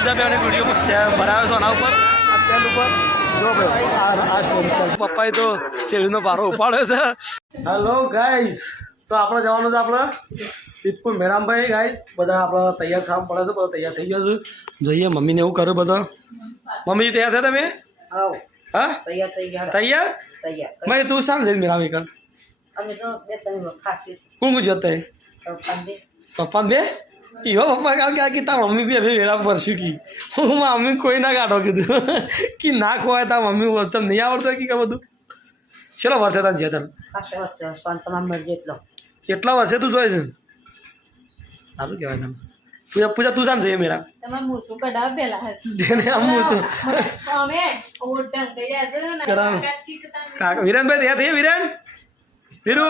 પૂજાબેન video બનાવ્યો છે આના ઉપર આ સ્ટેન્ડ ઉપર જો ભાઈ આ સ્ટેન્ડ છે પપ્પાએ તો શેરડીનો પારો ઉપાડ્યો છે. હેલો ગાઈઝ, તો આપણે જવાનું છે આપણે સિદ્ધપુર મેરામભાઈ. ગાઈઝ બધા આપણે તૈયાર થવા પડે છે, બધા તૈયાર થઈ ગયો છું. જોઈએ મમ્મીને એવું કર્યું બધા. મમ્મી તૈયાર થયા તમે? હા તૈયાર થઈ ગયા. તૈયાર મેં તું શામ જઈને મેરામી કર કોણ કોણ જતા પપ્પા બે ઈવો પપ્પા કાલ ક્યાં કીધા મમ્મી બી હવે મેરા પરશું કી હું મમ્મી કોઈ ના કાઢો કીધું કે ના ખોવાય તા મમ્મી વચ્ચે નહીં આવડતો કે બધું. ચલો વર્ષે તને જે તને એટલા વર્ષે તું જોઈ છે સારું કહેવાય તને. પૂજા પૂજા તું શામ જઈએ મેરા વિરેનભાઈ ત્યાં થઈએ વિરેન વીરુ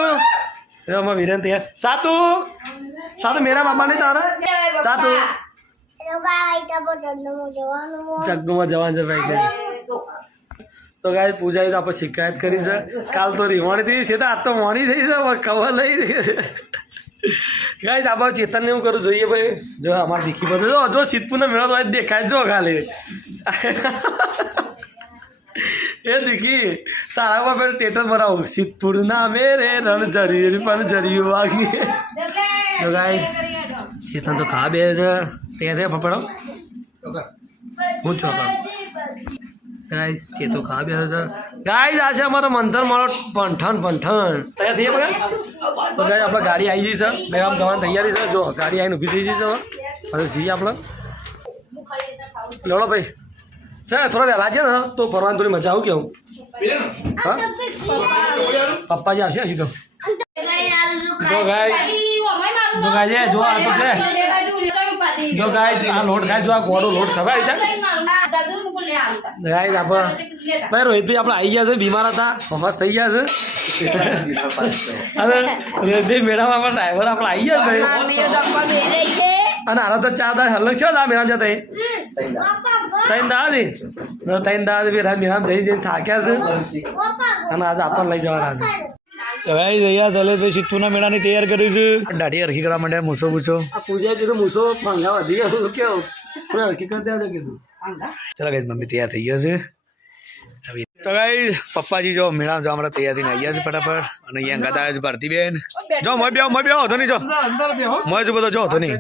વિરેન ત્યાં સાતું મેરા મામા નહીં તારા સાતું જગ્ગુમાં જવાનું છે ભાઈ. તો ગાય પૂજા તો આપણે શિકાયત કરી છે કાલ તો રીવાણી થઈ છે તો આજ તો મોડી થઈ છે કવર લઈ ગાય આપણે ચેતનને એવું કરું જોઈએ ભાઈ. જો અમારે શીખી બધું જો સિદ્ધપુરનો મેળો તો દેખાય જો ખાલી એ દીકી તારા પર પેલું ટેટર બનાવું સિદ્ધપુર ના મેરે રણ જરી પણ જર્યું વાગી. તો ગાય ચેતન તો ખા બે છે ત્યાં પકડો હું છો ગાય ચેતો ખા બે છે. ગાય આ છે અમારો મંથન મારો પંઠન તૈયાર થઈએ બગા. તો ગાય આપણે ગાડી આવી જઈ છે મેરામ જવાની તૈયારી છે. જો ગાડી આવીને ઊભી થઈ જઈ છે હવે જઈએ આપણે. લડો ભાઈ છે થોડા વહેલા છે ને તો ફરવાની થોડી મજા આવું કેવું. હા પપ્પાજી આવશે હજી તો ગાય જો આ તો છે જો ગાય આ લોટ ખાય જો આ ગોળો લોટ ખવાય છે ગાય આપણે ભાઈ રોહિતભાઈ આપણે આવી ગયા છે બીમાર હતા મસ્ત થઈ ગયા છે અને રોહિતભાઈ મેળામાં આપણા ડ્રાઈવર આપણે આવી ગયા ભાઈ અને આનો તો ચા દા હલક છે ને મેળામ જતા ત્રણ દાદા મેળામ જઈને થાક્યા છે અને આજે આપણને લઈ જવાના છે. ભાઈ જયા ચાલે ભાઈ સિદ્ધપુરના મેળાની તૈયાર કરી છે. દાઢી હરખી કરવા માંડ્યા મૂછો પૂછો આ પૂજા કીધું મૂછો ભાંગા વધી ગયો કેવું થોડી હરખી કરી દે કીધું. ચાલો ગાઈસ મમ્મી તૈયાર થઈ ગયો છે. તો ગાઈસ પપ્પાજી જો મેળા જવા માટે તૈયાર થઈને આવ્યા છે ફટાફટ. અને અહીંયા ગાતા છે ભારતીબેન જો મોય બે હતો નહીં જો મોય છે બધો જો હતો નહીં.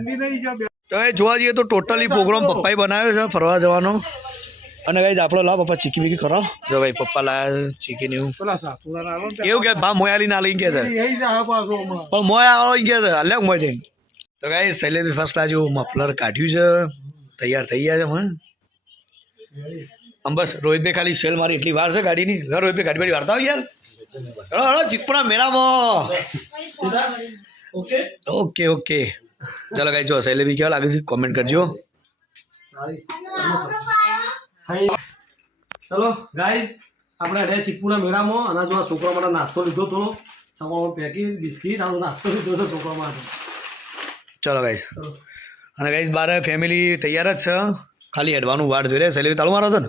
તો ગાઈસ જોવા જઈએ તો ટોટલી પ્રોગ્રામ પપ્પાએ બનાવ્યો છે ફરવા જવાનો. અને ગાઈસ આપણો લાવ પપ્પા ચીકી બીકી કરો જો ભાઈ પપ્પા લાયા ચીકીને એવું કેવું કે ભા મોયાલી ના લઈ ગયા છે પણ મોયા વાળો ગયા છે અલ્યા મોય જઈને. તો ગાઈસ શૈલેષ ફર્સ્ટ ક્લાસ જેવું મફલર કાઢ્યું છે તૈયાર થઈ ગયા છે. બસ રોહિતભાઈ ખાલી સેલ મારી એટલી વાર છે ગાડીની. રોહિતભાઈ ગાડી બાડી વારતા હોય યાર. હળો ચિત્તપુરા મેળામાં ઓકે ચાલો ગાઈ જો શૈલેષભાઈ કેવા લાગે છે કોમેન્ટ કરજો. ચલો ગાઈ આપણે અઢાઈ સિદ્ધપુરના મેળામાં અને જો છોકરા માટે નાસ્તો લીધો થોડો સવારમાં પેકેટ બિસ્કીટ આ નાસ્તો લીધો છે છોકરા માટે. ચલો ગાઈસ અને ગાઈસ બાર ફેમિલી તૈયાર જ છે ખાલી હેડવાનું વાડ જોઈ રહ્યા. શૈલેષ તાળું મારો છો ને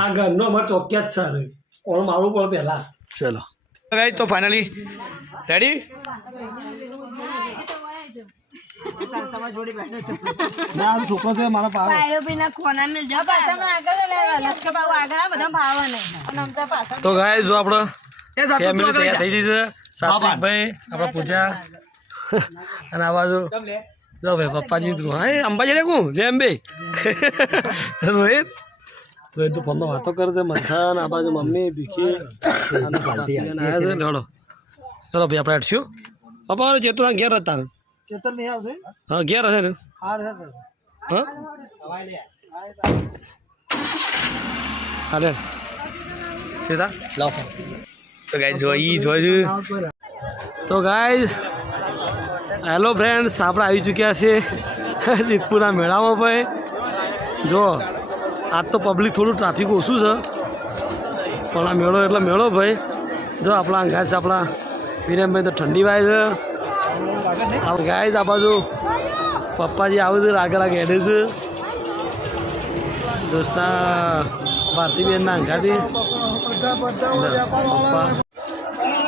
આ ઘરનો અમારે ચોક્યા જ છે ઓણ મારું પણ પહેલા. ચલો ગાઈસ તો ફાઇનલી રેડી છોકરો છે મારા તો ગાય જો આપણે ફેમિલી તૈયાર થઈ જઈ છે. ભાઈ આપણે પૂજા અને આ બાજુ જો ભાઈ પપ્પાજી હા અંબાજી રેકું જેમ ભાઈ રોહિત તો ફોનમાં વાતો કરે છે મંથન આ બાજુ મમ્મી ભીખી અને આવ્યા છે લડો. ચલો ભાઈ આપણે હટશું પપ્પા ચેતું ઘેર હતા હા ઘેર હશે ને હા અરે સીધા લાવ. તો ગાય જોઈ તો ગાય હેલો ફ્રેન્ડ્સ આપણે આવી ચૂક્યા છે સિદ્ધપુરના મેળામાં. ભાઈ જો આજ તો પબ્લિક થોડું ટ્રાફિક ઓછું છે પણ આ મેળો એટલે મેળો ભાઈ. જો આપણા ગાય છે આપણા વિરેનભાઈ તો ઠંડી વાય છે. ગાય આ બાજુ પપ્પાજી આવું છે આગળ હેડે છે દોસ્તા ભારતીબેનના અંગાથી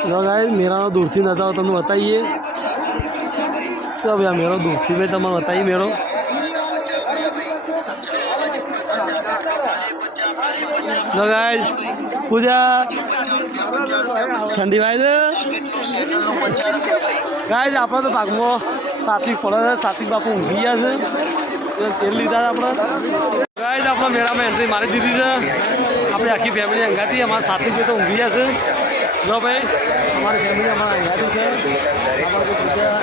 પપ્પા ગાય મેળાનો દૂરથી નજારો તમને બતાવીએ. તો ભાઈ આ મેળો દૂરથી ભાઈ તમને બતાવી મેળો જો ગાઈસ પૂજા ઠંડી વાય છે ગાઈસ આપણે તો ભાગમાં સાત્વિક પડે છે સાત્વિક બાપુ ઊંઘી ગયા છે તેલ લીધા આપણે ગાઈસ આપણા મેળામાં એન્ટ્રી મારી દીધી છે આપણે આખી ફેમિલી અંગાતી અમારા સાત્વિક તો ઊંઘી ગયા છે જો ભાઈ અમારી ફેમિલી અમારા અંગાતી છે આપણે પૂજા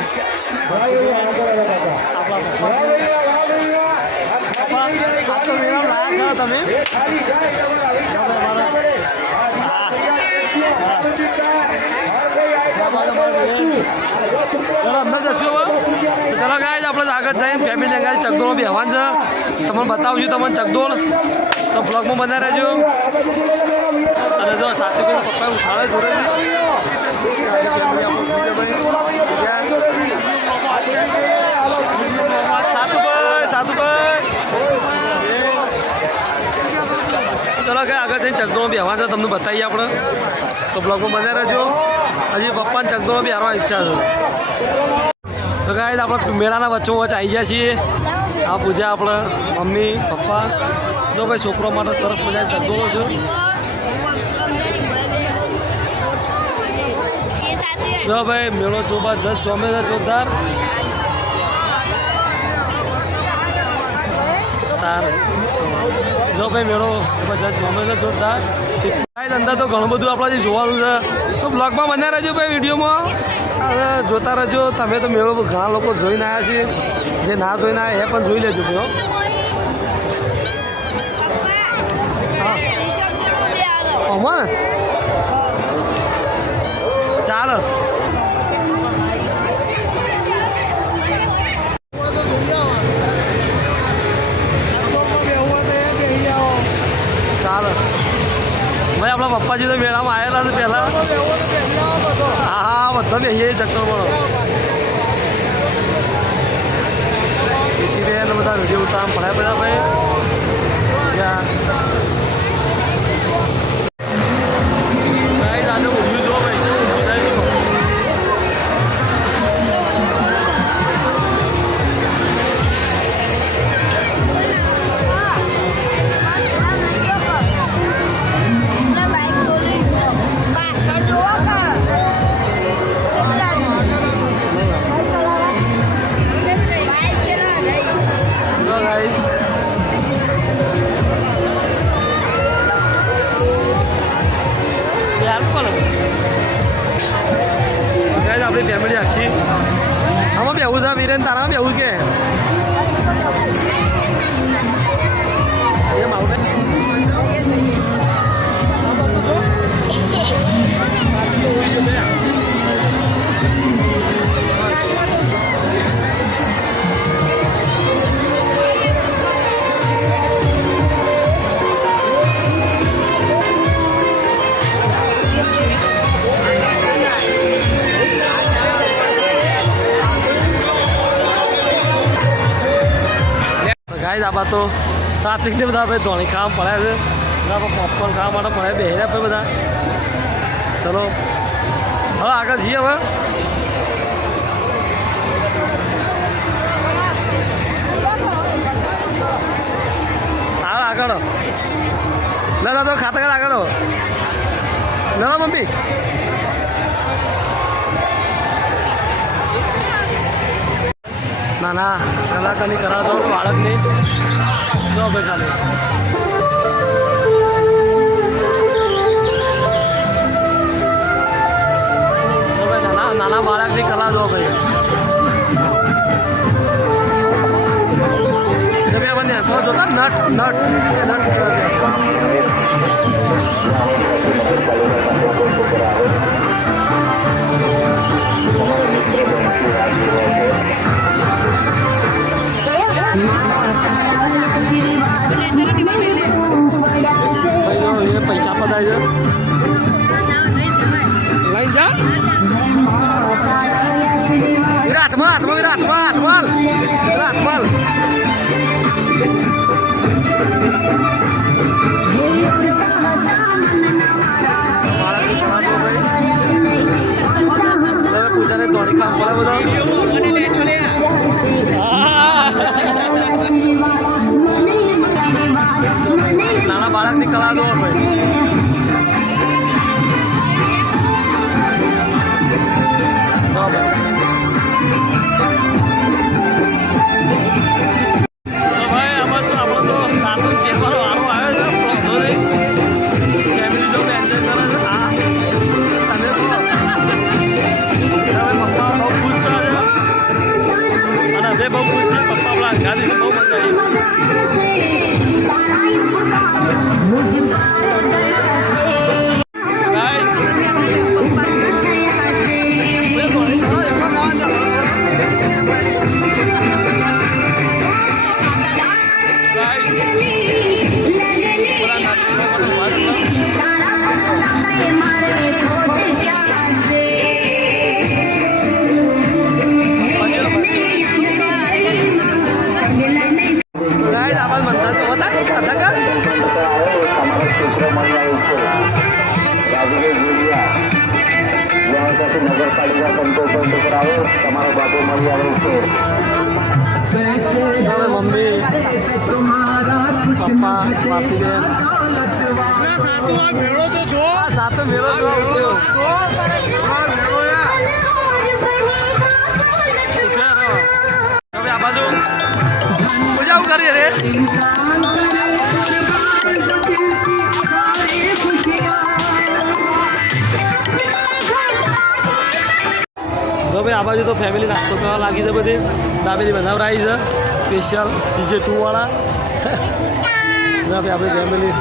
આ તો મેળા લાયા ખરા તમે ચલો અંદર જશું હવે ચલો ગાય આપણે આગળ જઈને ફેમિલી ગાય ચકડોળ બી હવાન છે તમને બતાવશું તમને ચકડોળ તો બ્લોગમાં બનાવી રહેજો અને જો સાથે કોઈ પપ્પા ઉઠાડે જોડે ચલો કે આગળ જઈને ચકડોળ બી હવા છે તમને બતાવીએ આપણે તો બ્લોગમાં બનાવી રહેજો હજી પપ્પાને ચકડોળ બી હારવાની ઈચ્છા છે તો ગાય આપણે મેળાના વચ્ચો વચ્ચ આવી ગયા છીએ આ પૂજા આપણે મમ્મી પપ્પા જો ભાઈ છોકરો માટે સરસ મજાની ચકડોળો છે જો ભાઈ મેળો જબરજસ્ત જમે છે જોરદાર જો ભાઈ મેળો જબરજસ્ત જમે છે જોરદાર અંદર તો ઘણું બધું આપણે જોવાનું છે તો બ્લોગમાં બનાવી રહેજો ભાઈ વિડીયોમાં હવે જોતા રહેજો તમે તો મેળો ઘણા લોકો જોઈને આવ્યા છીએ જે ના જોઈને આવ્યા એ પણ જોઈ લેજો ભાઈ હા ચાલો ચાલો ભાઈ આપણા પપ્પાજી તો મેળામાં આવેલા છે પહેલાં હા બધા બેસીએ ચક્કરમાં બેન બધા વિડીયો ઉતાર પડાય બધા ભાઈ આજે ઊંધું જો ભાઈ આપણી ફેમિલી આખી આમાં બેવું છે વીરેન તારા બેવું કે એમ આવું ગાય આબા તો સાત્વિક ને બધા ભાઈ ધોણી ખાવા પડ્યા છે બધા પોપકોર્ન ખાવા માટે પડ્યા બેહ્યા ભાઈ બધા ચલો હવે આગળ જઈએ હવે હા આગળ ના તો ખાતા ખાતા આગળ ના મમ્મી ના ના કલાકારની કરાવતો બાળકની જો ભાઈ ખાલી નાના બાળકની કલા જો ભાઈ તમે બંને જોતા નટ નટ નટ કહેવાય પૈસા પધાય છે લઈ જા હાથમાં હાથમાં હાથમાં હાથમાં હાથમાં પૂજાને દોડી કામ પડે બધા નાના બાળકની કલા દો ભાઈ. બહુ ખુશ છે પપ્પા આપણા ગાડી બહુ મજા નગરપાલિકા કંટ્રોલ પોઈન્ટ ઉપર આવો, તમારો બાબુ મળી આવે છે. મમ્મી પપ્પા ભારતીબેન સાથે મેળો તમે આ બાજુ પૂજા કરીએ રે. તો ભાઈ આ બાજુ તો ફેમિલી નાસ્તો કરવા લાગી છે. બધી દાબેલી બનાવરાઈ છે સ્પેશિયલ જીજે 2 વાળા. ના ભાઈ આપણી ફેમિલી.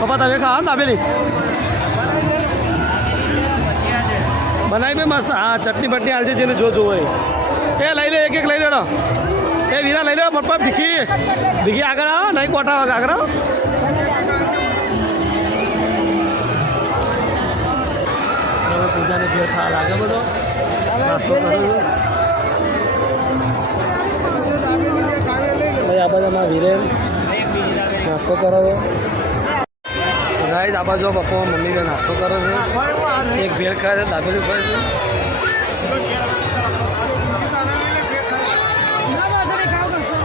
પપ્પા તમે ખાઓ દાબેલી બનાવી ભાઈ મસ્ત. હા ચટણી બટની હાલશે જેને જો હોય એ લઈ લે, એક લઈ લેડો. એ વીરા લઈ લો પપ્પા. ભીખી આગળ આવો નહીં કોટા આગળ આવો. પૂજાને ભેળ ખાવા લાગે બધો નાસ્તો કરો છો ભાઈ. આ બધામાં વિરેન નાસ્તો કરો છો ગાઈઝ. આ બાજુ પપ્પા મમ્મી બે નાસ્તો કરો છો. એક ભેળ ખાય છે, દાબેલી ખાય છે.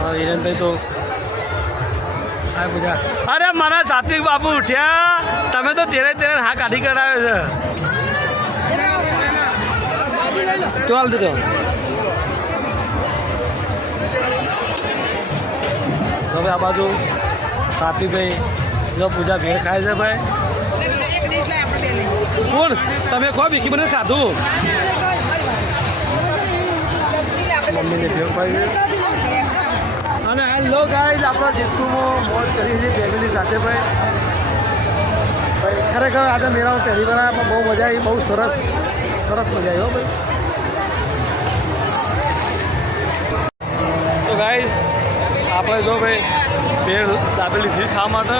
હા વિરેનભાઈ તો આ બધા. અરે મારા સાત્વિક બાપુ ઉઠ્યા. તમે તો તેરે હા કાઢી કઢાવે છે. ચાલ દીધો હવે આ બાજુ સાત્વિકભાઈ જો પૂજા ભેળ ખાય છે ભાઈ. કોણ તમે ખો ભીખી મને ખાધું. મમ્મીને ભેળ ખાઈ છે. અને હેલો ગાઈઝ, આપણા જેટલુંમાં મોજ કરી છે ફેમિલી સાથે ભાઈ. ખરેખર આજે મેળામાં પહેલી વાર પણ બહુ મજા આવી. બહુ સરસ મજા આવી હો ભાઈ. તો ગાઈઝ આપણે જો ભાઈ ભેળ દાબેલી લીધી ખાવા માટે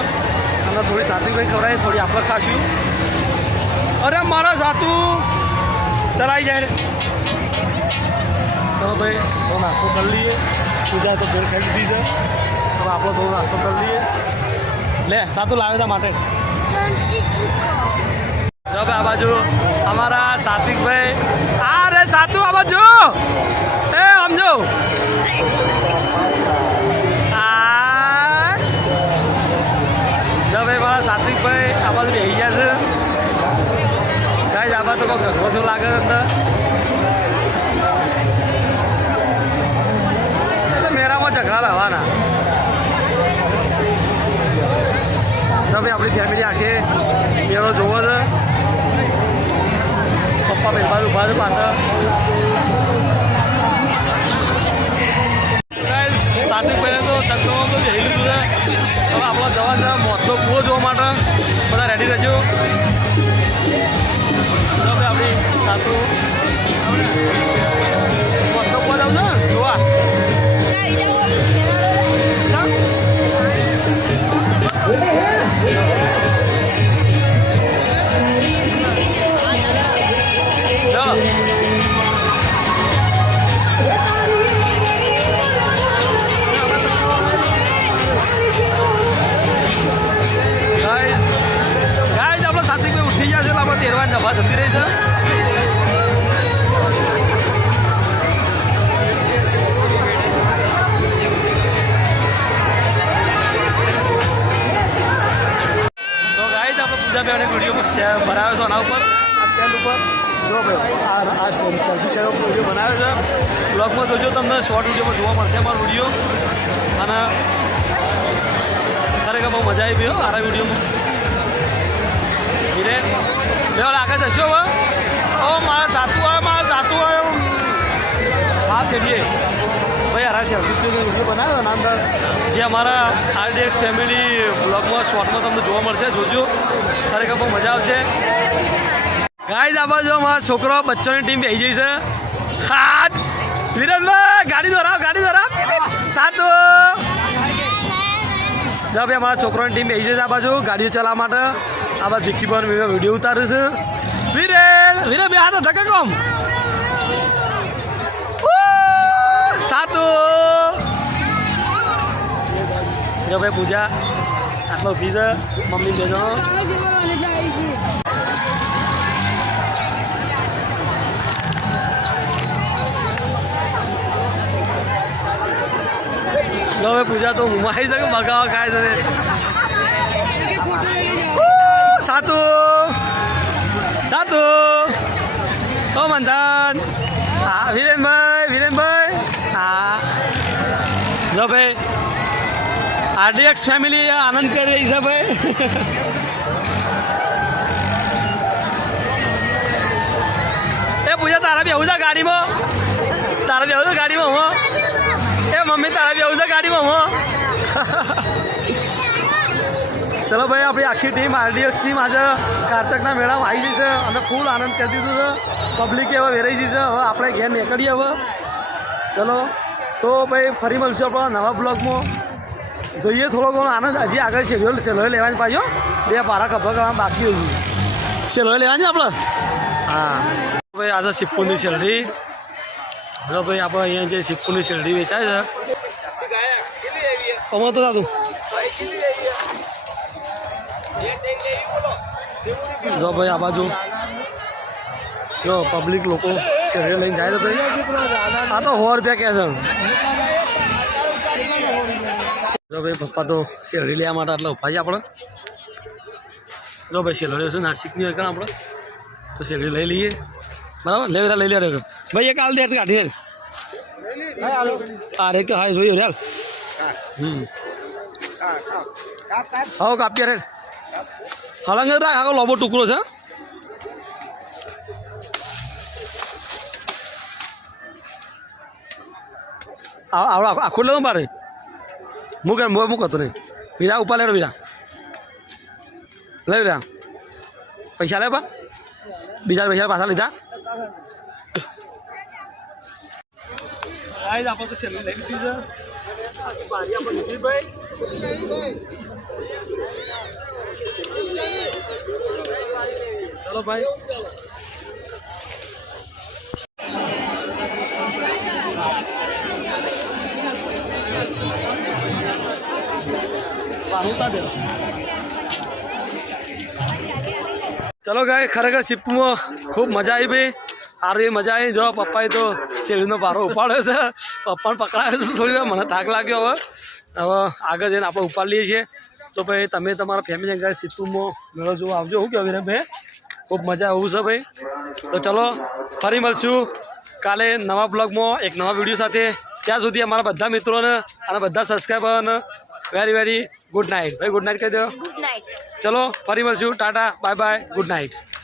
અને થોડી સાત્વિકભાઈ ખવડાવી, થોડી આપણે ખાશું. અરે મારા સાતુ ચલાવી જાય ને. તો ભાઈ થોડો નાસ્તો કરી લઈએ. પૂજા તો ભેળ ખાઈ લીધી છે. હવે આપણે થોડો નાસ્તો કરી લઈએ. લે સાતુ લાવે તા માટે. જો ભાઈ આ બાજુ અમારા સાત્વિકભાઈ. આ રે સાતુ આ બાજુ એ સમજો. જો ભાઈ મારા સાત્વિકભાઈ આ બાજુ બેસી ગયા છે. ગાઈઝ આ બાજુ કોઈ ઘરમાં શું લાગે છે અંદર. તો મેળામાં ઝઘડા રહેવાના. જો ભાઈ આપણી ફેમિલી આખી મેળો જોવો છે. પપ્પા ભાઈ બાજુ ઉભા છે પાછળ. સાત્વિકભાઈને તો ચક્કરમાં તો જઈ લીધું છે. હવે આપણો જવા છે મોજો કૂવો જોવા માટે. બધા રેડી રહેજો. હવે આપણી સાતુ મોજો કૂવો જાવ ને જોવા. તેરવાન જવા જતી રહી છે. ભાઈ એક વિડીયો બનાવ્યો છે આના ઉપર આ સ્ટેન્ડ ઉપર જો ભાઈ આ સ્ટેન્ડ સેલ્ફી સ્ટેન્ડ ઉપર વિડીયો બનાવ્યો છે બ્લોગમાં જોજો તમને શોર્ટ વિડીયોમાં જોવા મળશે અમારો વિડીયો અને ખરેખર બહુ મજા આવી ગયો આરા વિડીયોમાં ધીરે બે આગળ જશો હવે ઓ મારા સાતું આવ્યો હા કરીએ ભાઈ આરા સેલ્ફી સ્ટેન્ડનો વિડીયો બનાવ્યો એના અંદર જે અમારા RDX ફેમિલી બ્લોગમાં શોર્ટમાં તમને જોવા મળશે જોજો ખરેખર બહુ મજા આવશે ગાઈઝ આ બાજુ અમારા છોકરો બચ્ચોની ટીમ બેસી જઈ છે હાથ વિરેનભાઈ ગાડી દોરાવ સાતો જો ભાઈ અમારા છોકરાની ટીમ બેસી છે આ બાજુ ગાડીઓ ચલાવવા માટે આ બાજુ ભીખી પર વિડીયો ઉતારે છે વિરેન બે હાથ ધકે કોમ સાતો જો ભાઈ પૂજા આટલો ઉભી છે મમ્મી બે જણો લો હવે પૂજા તો મુંબઈ છે કે બગાવા ખાય છે સાતું ઓ મંથન હા વિરેનભાઈ હા જો ભાઈ RDX ફેમિલી આનંદ કરી રહી છે ભાઈ એ પૂજા તારા બી આવું છે ગાડીમાં એ મમ્મી તારા બી આવું છે ગાડીમાં ચલો ભાઈ આપણી આખી ટીમ RDX ટીમ આજે કારતકના મેળામાં આવી ગઈ છે અને ફૂલ આનંદ કરી દીધું છે પબ્લિકે હવે વેરાઈ ગઈ છે હવે આપણે ઘેર નીકળીએ હવે ચલો તો ભાઈ ફરી મળશું આપણા નવા બ્લોગમાં જોઈએ થોડો ઘણો આનંદ હજી આગળ સેલોય લેવાની પાછો બે પારા ખભા કરવા બાકી હોય સેલોય લેવાની આપણે હા ભાઈ આજે સિપ્પુની શેરડી હવે ભાઈ આપણે અહીંયા જે સિપ્પુની શેરડી વેચાય છે કમો તો દાદુ જો ભાઈ આ બાજુ જો પબ્લિક લોકો શેરડી લઈને જાય તો ભાઈ આ તો 100 રૂપિયા કહે છે જો ભાઈ પપ્પા તો શેરડી લેવા માટે આટલા ઉભા છે આપણે જો ભાઈ શેરડી છે નાસિકની હોય આપણે તો શેરડી લઈ લઈએ બરાબર લઈ લે ભાઈ એક હાલ દે કાઢી અરે કે હા જોયું યાર હા કાપીએ રે હળંગ રાખ આખો લોબો ટુકડો છે આખું લેવું મારે મૂક હતો નહીં વીરા ઉપર લેડો વીરા લઈ વીરા પૈસા લે પા બીજા પૈસા પાછા લીધા આપણે તો છેલ્લી લઈ લીધી છે ચલો ભાઈ ચલો ગાય ખરેખર સિપ્પુમાં ખૂબ મજા આવી ભાઈ સારી મજા આવી જો પપ્પાએ તો શેરડીનો પારો ઉપાડ્યો છે પપ્પાને પકડાયો છે થોડી વાર મને થાક લાગ્યો હવે આગળ જઈને આપણે ઉપાડી લઈએ છીએ તો ભાઈ તમે તમારા ફેમિલી ગાય સિપ્પુમાં મેળો જોવા આવજો શું કહેવાય વિરેન ભાઈ ખૂબ મજા આવું છે ભાઈ તો ચલો ફરી મળશું કાલે નવા બ્લોગમાં એક નવા વિડીયો સાથે ત્યાં સુધી અમારા બધા મિત્રોને અને બધા સબસ્ક્રાઈબરોને વેરી ગુડ નાઇટ ભાઈ ગુડ નાઇટ કહી દો ચલો ફરી મળશું ટાટા બાય ગુડ નાઇટ